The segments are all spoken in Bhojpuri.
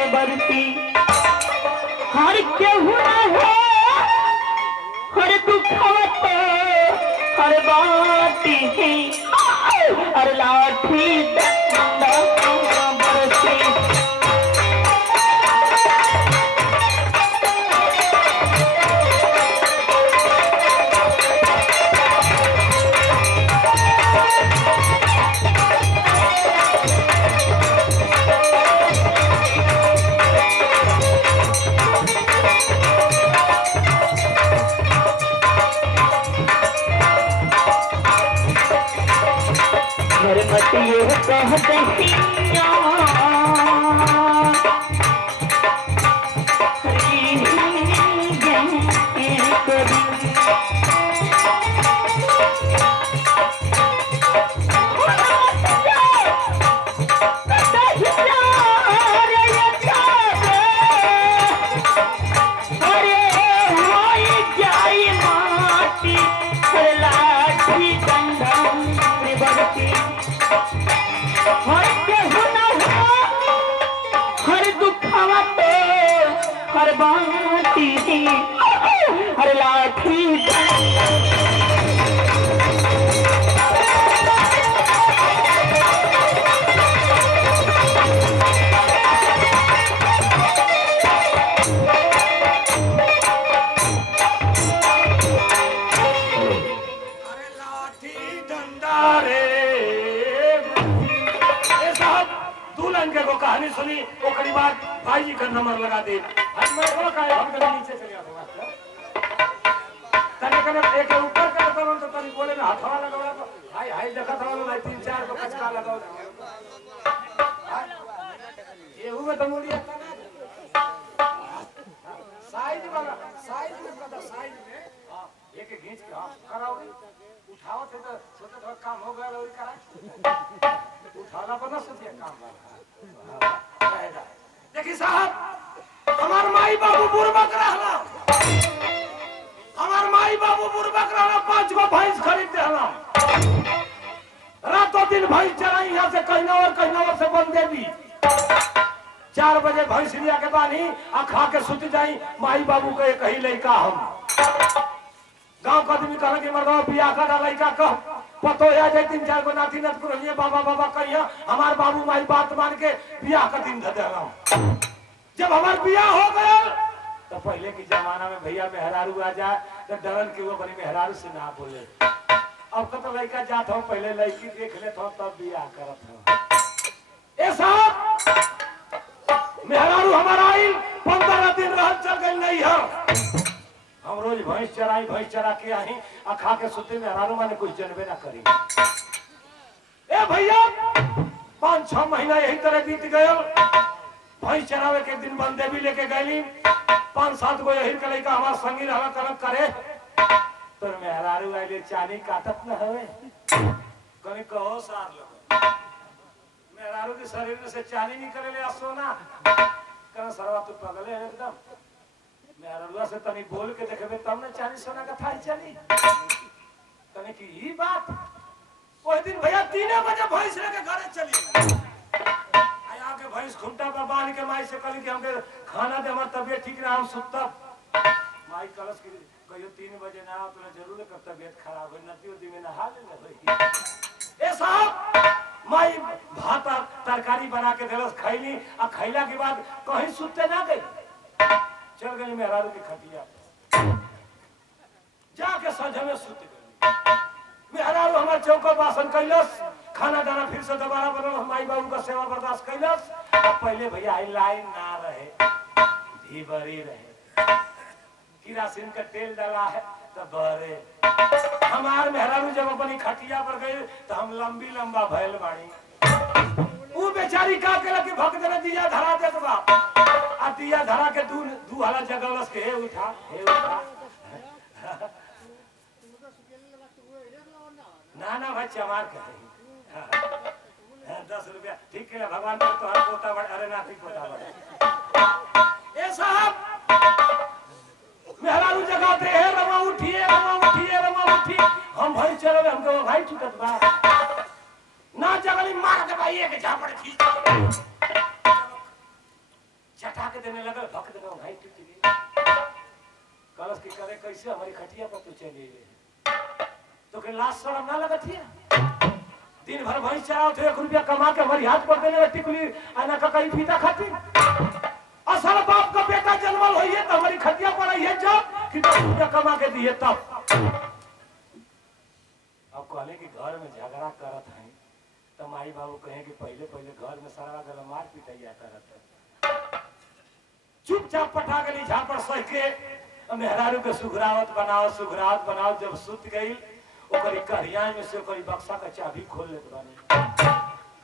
में बरती हर केहू है हर दुखवत हर बाती है हर लाठी डंडा बरसी ये कहते हर बाती हर लाठी को कहानी सुनी ओकरी बाद भाई जी का नंबर लगा दे नीचे चले तने कने एक ऊपर का तो तनी बोले ना हथवा लगावला तो हाय हाय देखा था ना 3-4 को कचका लगाओ ये हुए तो मुड़िया साइज में पता साइज में एक घींच के कराओ उठाओ थे तो सोचे तो काम हो गया और करा उठाना पर ना सोचिए काम देखिए साहब हमार माई बाबू बुरबक रहला हमार माई बाबू बुरबक रहला 5 गो भैंस खरीद देला रातों दिन भैंस चराई यहाँ से कहीं और से बन देवी 4 बजे भैंस लिया के बानी आ खा के सुत जाई माई बाबू के कही लड़का हम गांव का आदमी कहला कि मर्दवा बियाह का लड़का कह पतो या जे 3-4 गो नाती नत करिए बाबा बाबा कहिया हमार बाबू माई बात मान के बियाह का दिन धर देला जब हमार बियाह हो गया तो पहले के जमाना में भैया मेहरारू आ जाए तो डरन के वो बड़ी मेहरारू से ना बोले अब का तो लड़का जात हो पहले लड़की देख ले तो तब बियाह करत हो ए साहब मेहरारू हमारा आइल 15 दिन रह चल गई नहीं है हम रोज भैंस चरा के आई आ खा के सुते मेहरारू माने कुछ जनबे ना करी ए भैया 5-6 महीना यही तरह बीत गया भैंस चरावे के दिन बंदे भी लेके गईली 5-7 गो यही के लइका हमार संगी रहला करम करे तो मेहरारू आइले चानी काटत न हवे कनी कहो सार लोग मेहरारू के शरीर से चानी निकले ले सोना कन सरवा तू पगले है एकदम मेहरारू से तनी बोल के देखबे तब न चानी सोना का थाई चली तनी की ई बात ओए दिन भैया 3 बजे भैंस लेके घरे चली आया के भैंस खुंटा पर बांध के माई से कहली कि हमके खाना दे हमर तबीयत ठीक ना हम सुतब माई कलश की कहियो 3 बजे ना तो जरूर कर तबीयत खराब है नदियो दी में नहा ले भाई ए साहब माई भात तरकारी बना के देलस खैली आ खैला के बाद कहीं सुते ना गई चल गई मेहरारू की खटिया जाके संझ में सुत गई मेहरारू हमार चौका बासन कैलस खाना दाना फिर से दोबारा बनल माई बाबू का सेवा बर्दाश्त कैलस पहले भैया आई लाइन ना रहे धीबरी रहे किरासिन का तेल डाला है तो बहरे हमार मेहरारू जब अपनी खटिया पर गए तो हम लंबा भैल बाड़ी वो बेचारी का केला कि भक्त ने दिया धरा दे तो आ दिया धरा के दू हाला जगलस के हे उठा ना भाई चमार कहे 10 रुपया ठीक है भगवान पर तो हर पोता बड़ अरे नाती पोता बड़ ए साहब मेहरारू जगाते हैं रमा उठिए हम भाई चलो हमको भाई छूटत बा ना जगली मार के भाई एक झापड़ खींच देने लगा, भक देना भाई टूट गई। कलश की करे कैसे हमारी खटिया पर तू चली गई, तो के लास्ट शर्म ना लगत है? दिन भर भैंस चराओ तो 1 रुपया कमा के हमारी हाथ पर देने टिकुली आना का कहीं फीता खाती। असल बाप का बेटा जन्मल होइए तो हमारी खटिया पर आइए जब कि 10 रुपया कमा के दिए तब। अब कहले कि घर में झगड़ा करत है तो माई बाबू कहे कि पहले पहले घर में सारा गला मार पिटैया करत, चुपचाप पटा गली झापड़ सह के मेहरारू के सुघरावत बनाओ। जब सुत गई ओकरी करिया में से ओकरी बक्सा का चाबी खोल लेत बानी,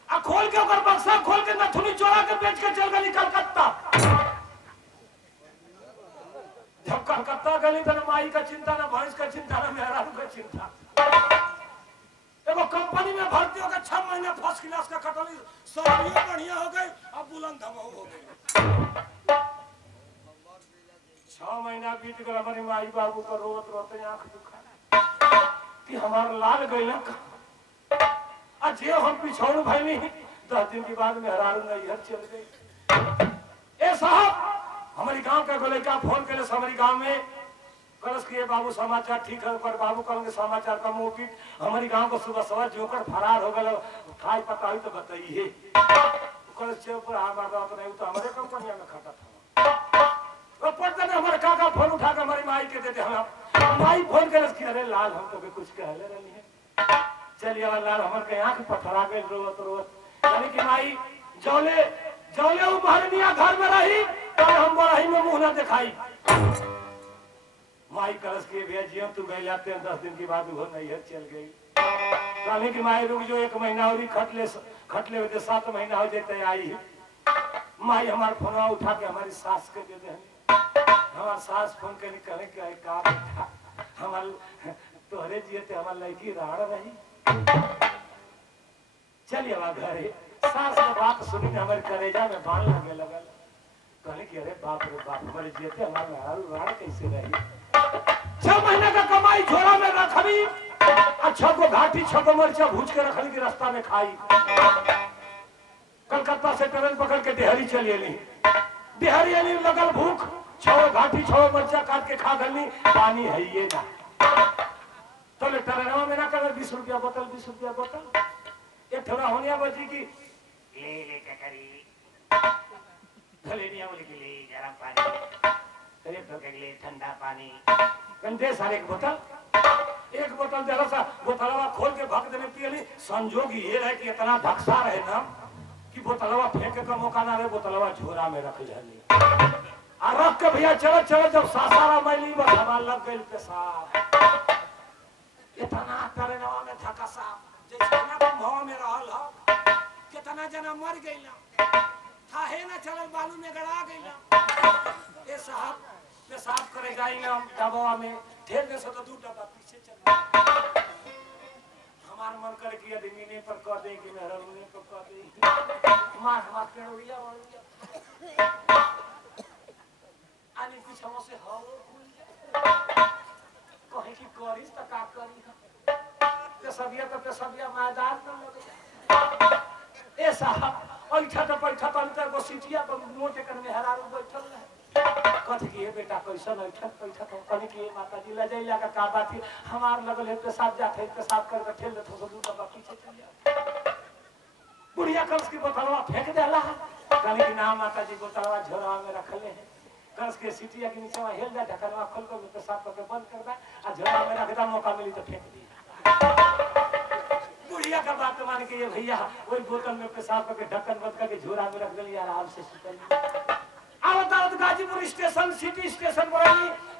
आ खोल के ओकर बक्सा खोल के नथुनी चोरा के बेच के चल गई कलकत्ता। जब कलकत्ता गई तो माई का चिंता ना भैंस का चिंता ना मेहरारू का चिंता। एगो कंपनी में भर्ती हो गए, 6 महीने फर्स्ट क्लास का कटौली, सैलरी बढ़िया हो गई, अब बुलंद धमाऊ हो गई। 6 महीना बीत गया, हमारे माई बाबू का रोत रोते आंख दुखा कि हमारा लाल गई ना। जे हम पिछौड़ भैली 10 दिन के बाद मेहरारू नैहर चल गई। ए साहब हमारी गांव का एगो लड़का फोन करे हमारी गांव में, कलश किए बाबू समाचार ठीक है, पर बाबू कहेंगे समाचार का मुंह पीट हमारी गांव को सुबह सवार जोकर फरार हो गया, खाई पता हुई तो बताइए। कलश चेप पर हमारा बात नहीं तो हमारे कंपनी में खाता था। पड़ते हमारे काका फोन उठा के हमारी माई के देते हम माई फोन करे कि अरे लाल हम तो कुछ कहले रही है, चलिए अब लाल हमारे के आंख पथरा गए रोत यानी कि माई जौले वो महरनिया घर में रही तो हम बड़ाई में मुंह ना दिखाई। माई कलश के भैया जी तू गए जाते हैं 10 दिन के बाद वो नैहर चल गई। कहने की माई रुक जो 1 महीना और खटले होते 7 महीना हो जाते आई। माई हमारे फोन उठा के हमारी सास के दे दे, हमारे सास फोन के कहने के का बेटा हमारे तोहरे जियते हमारे लड़की राड़ रही, चलिए अब घरे। सास के बात सुनी हमारे कलेजा में बाण लगे लगल। कहने की अरे बाप रे बाप हमारे जियते हमारे राड़ कैसे रही। 6 महीने का कमाई झोला में रखी, अच्छा को घाटी 6 मरचा भूज के रखने की रास्ता में खाई। कलकत्ता से ट्रेन पकड़ के देहरी चली अली, देहरी अली लगल भूख, 6 घाटी 6 मरचा काट के खा गली, पानी है ये ना तो ट्रेनवा में ना कर 20 रुपया बोतल 20 रुपया बोतल। एक थोड़ा होनिया बची की ले करी बोले कि ले गरम पानी, ले ठंडा पानी, कंधे सारे एक बोतल जरा सा बोतलवा खोल के भक देने पियली। संजोग ये रहे कि इतना धक्सा रहे ना कि बोतलवा फेंके का मौका ना रहे, बोतलवा झोरा में रख ले आ रख के भैया चलो जब सासारा मैली बस हमारा लग गई पेशाब। इतना ट्रेनवा में धक्सा जैसे ना कुंभवा में रहल हो, कितना जना मर गई ना था है ना, चलल बालू में गड़ा गई ना। ए साहब पेशाब करे जाई ना डबवा में ढेर में से तो 2 डब्बा पीछे चल। हमार मन करे कि यदि मीने पर कर दे कि मेहरने पर कर दे, मार पेड़ोरिया आनी पीछे से हो कहे कि करिस त का करी पेशबिया मैदान में लगे। ए साहब ऐठा तो बैठा तो एगो सीटिया पर मोटे कर मेहरारू बैठल रहे। कथी की बेटा कैसन ऐठा बैठा तो कहे कि माता जी ले जाइला का बात है, हमार लगल है पेशाब जाते है, पेशाब कर ठेल दे तो 2 डब्बा पीछे चल जा। बुढ़िया कलश की बोतलवा फेंक देला, कहने की ना माता जी बोतलवा झोरा में रखले है, कलश के सीटिया के नीचे हिल जा, ढक्कनवा खोल कर पेशाब करके बंद कर दे आ झोरा में रख दा, मौका मिली तो फेंक दी। बुढ़िया का बात मान के ये भैया वही बोतल में पेशाब करके ढक्कन बंद करके झोरा में रख दिया, आराम से सुतल। आवत गाजीपुर स्टेशन सिटी स्टेशन पर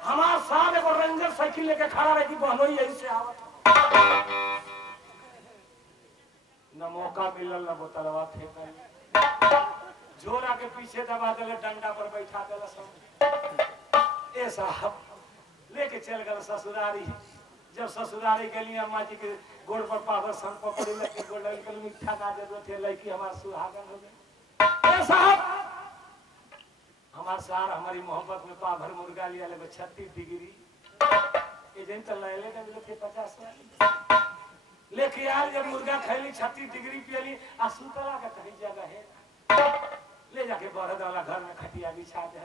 हमार साहब एगो रेंजर साइकिल लेके खड़ा रही, बहनोई यही से आवत न मौका मिलल न बोतलवा फेंकल, झोरा के पीछे दबा दिले, डंडा पर बैठा दिले सब। ए साहब लेके चल गए ससुरारी। जब ससुरारी के लिए अम्मा जी के गोड़ पर पावर सन पकड़ी लेके गोड़ लगे मीठा ना जरूरत है लड़की हमार सुहागन हो गए। ए साहब हमार सार हमारी मोहब्बत में पाभर मुर्गा लिया लगे 36 डिग्री एजेंट ले के मिले 50 लेके आल, जब मुर्गा खैली 36 डिग्री पियली आ सुतला का कहीं जगह है ले जाके बरद वाला घर में खटिया बिछा दे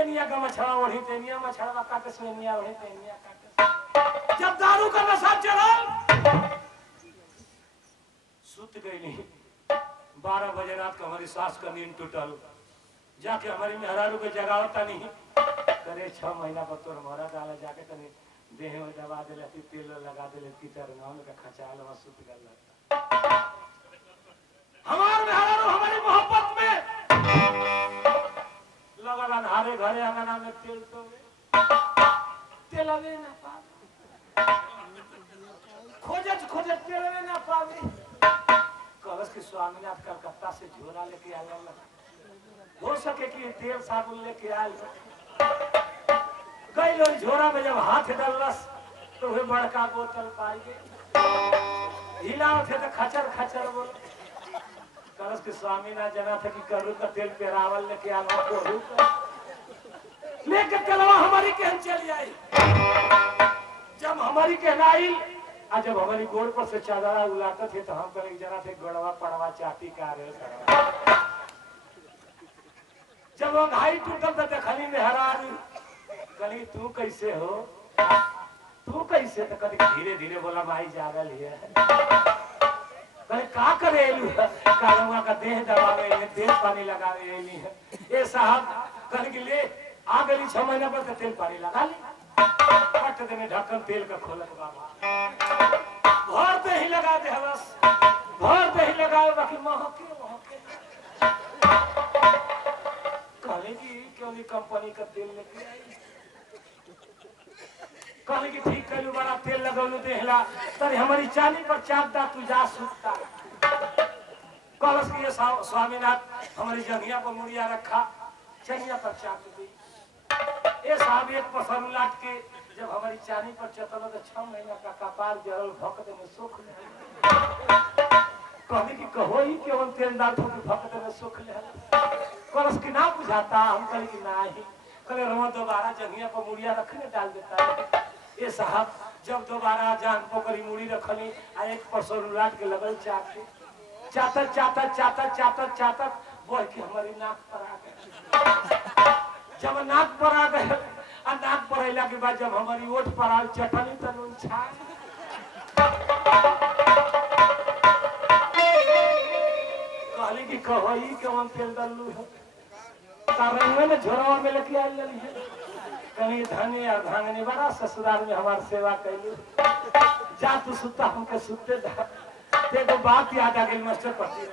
एनिया का मछड़ा ओढ़ी तेनिया मछड़ा काटे से एनिया ओढ़ी तेनिया काटे। जब दारू का नशा चढ़ल सुत गई नहीं। 12 बजे रात को हमारी सास का नींद टूटल। जाके हमारी मेहरारू के जगावता नहीं करे 6 महीना पर तोर मरा डाला जाके तनी देह में दबा देले तेल लगा देले तीतर नाम का खचाल वहां सुत गल। हमार मेहरारू हमारी मोहब्बत में लगल अंधारे घरे अंगना में तेल तो तेलवे ना पावे खोजत तेलवे ना पावे। कलश के स्वामीनाथ कलकत्ता से झोरा लेके आया हो सके कि तेल साबुन लेके आयल गई लोग झोरा में जब हाथ डालस तो वे बड़का बोतल पाई गए हिलाओ थे तो खचर खचर बोल। कलश के स्वामी ना जना था कि करू का तेल पेरावल लेके आना कोरू लेके कलवा हमारी कहन चली आई। जब हमारी कहनाई आ जब हमारी गोड़ पर से चादरा उलाते थे तो हम कल जना थे गड़वा पड़वा चाटी का रहे। जब वो घाई टूटल तो देखली मेहरारू कली तू कैसे हो तू कैसे तो कभी धीरे धीरे बोला माई जागल है कहीं का करे कालुआ का देह दबावे देह पानी लगावे है ये साहब कल के ले आ गई 6 महीना पर तो तेल पानी लगा ली पट देने ढक्कन तेल का खोलक बाबा भर दे ही लगा दे बस भर दे ही लगावे बाकी महके कहले की क्यों नहीं कंपनी का तेल लेके आई कहले की ठीक कलू बड़ा तेल लगौलू देहला तरी हमारी चाली पर चाप दा तू जा सुता। कलश के स्वामीनाथ हमारी जंघिया पर मुड़िया रखा चनिया पर चाप दी। ये साहब एक पसर लाट के जब हमारी चाली पर चतल तो 6 महीना का कपार जरल भक्त में सुख ले कहले की कहो ही केवल तेल डाल तो भक्त में सुख ले कलश की ना बुझाता हम कहे कि नहीं कले रो दोबारा जंघिया पर मुड़िया रखने डाल देता है। ये साहब जब दोबारा जान पोकरी मुड़ी रखली आ एक परसों उलाट के लगल चातर बोल के हमारी नाक पर आ गए। जब नाक पर आ गए आ नाक पर अला के बाद जब हमारी ओठ पर आल चटनी तो नून छा कहली कि कहो ही कौन तेल डालू है तारंगे में झोरवा में लेके आई लली है कहीं धनी और धांगनी बड़ा ससुराल में हमारी सेवा कैली जा तू सुता हमके सुते दा देखो बात याद आ गई मास्टर पति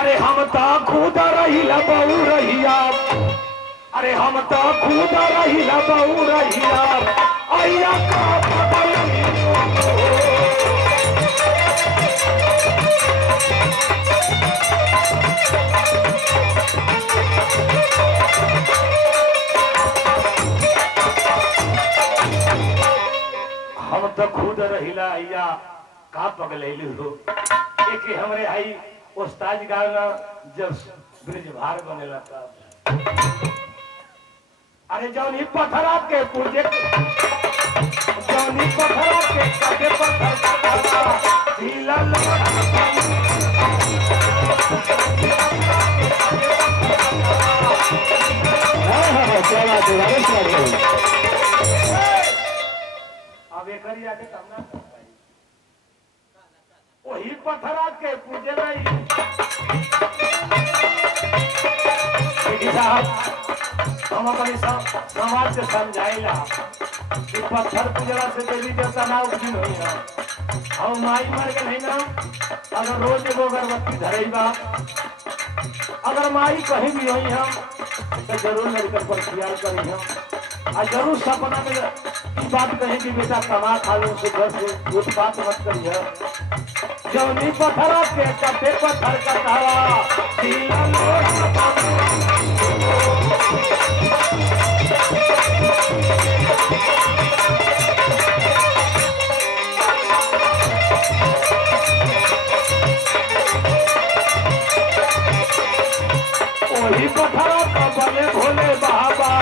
अरे हम तो खुद रहिला बहु रहिया अरे हम तो खुद रहिला बहु रहिया आइया का हम तो खुद रहिला आइया का पगलैलू हो एक हमरे आई उस्ताद गाना जब ब्रिज भार बनेला था अरे जौनी पथरा के पूजे जौनी पथरा के कटे पत्थर का ढीला अब एक आगे तब ना वही पथरा के पूजे नहीं साहब हम अपनी समाज से समझाइला कि पत्थर पूजला से देवी देवता ना उठिन होई है हम माई मर के नहीं ना अगर रोज एगो अगरबत्ती धरेबा अगर माई कहीं भी होई हम तो जरूर मेडिकल पर ख्याल करी हम और जरूर सपना में बात कहें कि बेटा कमा खा लो सुबह से उत्पात मत करिए जौनी पत्थरा के कटे पत्थर का तारा वही पत्थरा का बने भोले बाबा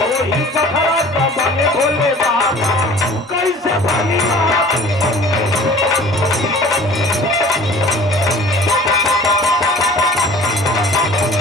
वही पत्थरा का बने भोले बाबा कैसे बनी रे